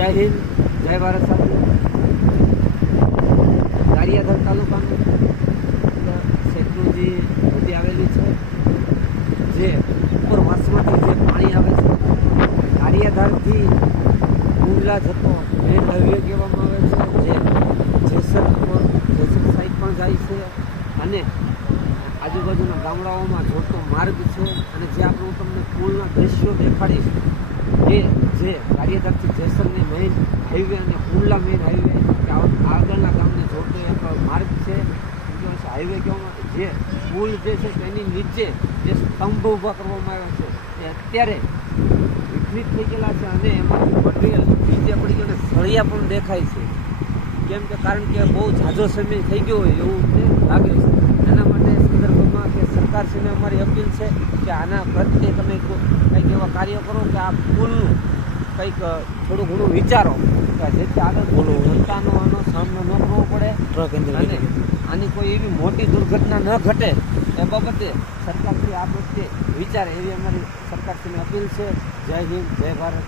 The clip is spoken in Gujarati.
જય હિન્દ, જય ભારત સાથે. ગારિયાધાર તાલુકાનું શેત્રુંજી નદી આવેલી છે, જે ઉપરવાસમાંથી જે પાણી આવે છે. ગારિયાધારથી કુંડલા જતો મેન હાઈવે કહેવામાં આવે છે, જે જેસર સાઈડ પણ જાય છે અને આજુબાજુના ગામડાઓમાં જોડતો માર્ગ છે. અને જે આપણે તમને પુલના દ્રશ્યો દેખાડીશ, એ જે ગારિયાધારથી જેસરની મેઇન હાઈવે અને કુંડલા મેઇન હાઈવે આગળના ગામને જોડતો એક માર્ગ છે, હાઈવે કહેવામાં. જે પુલ જે છે તેની નીચે જે સ્તંભ ઊભા કરવામાં આવ્યા છે એ અત્યારે વિકસિત થઈ ગયેલા છે અને એમાંથી મટીરિયલ નીચે પડી ગયું અને સળિયા પણ દેખાય છે. કેમ કે કારણ કે બહુ ઝાઝો સમય થઈ ગયો હોય એવું લાગે છે. એના માટે સંદર્ભમાં કે સરકારશ્રીને અમારી અપીલ છે કે આના પ્રત્યે તમે કંઈક એવા કાર્ય કરો કે આ પુલનું કંઈક થોડું ઘણું વિચારો કે જેથી આગળ જનતાનો આનો સામનો ન કરવો પડે અને આની કોઈ એવી મોટી દુર્ઘટના ન ઘટે એ બાબતે સરકારશ્રી આ પ્રત્યે વિચારે એવી અમારી સરકારશ્રીની અપીલ છે. જય હિન્દ, જય ભારત.